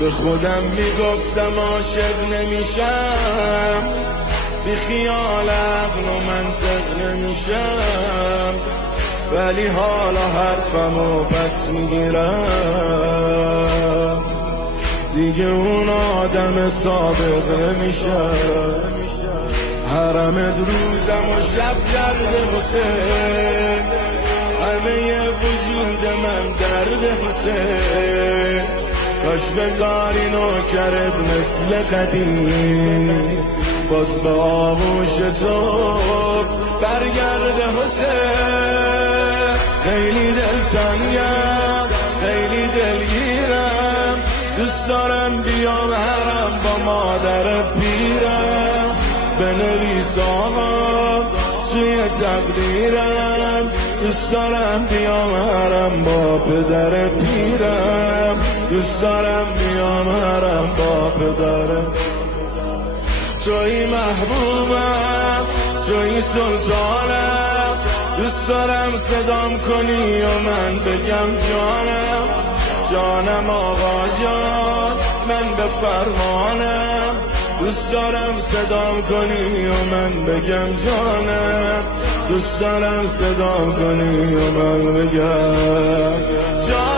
به خودم میگفتم عاشق نمیشم، بی خیال عقل و منطق نمیشم، ولی حالا حرفمو پس میگیرم، دیگه اون آدم صادق نمیشم. حرمت روزم و شب گرد حسین، همه وجود من درد حسین، کاش بذاری نوکرت مثل قدیم، باز به آغوش تو برگرد حسین. خیلی دلتنگم، خیلی دلگیرم، دوست دارم بیام حرم با مادر پیرم، بنویس آقا توی تقدیرم، دوست دارم بیام حرم با پدر پیرم، دوست دارم بیام حرم با پدرم. توی محبوبم، توی سلطانم، دوست دارم صدام کنی و من بگم جانم، جانم آقا جان من به فرمانم، دوست دارم صدام کنی و من بگم جانم، دوست دارم صدام کنی و من بگم جانم.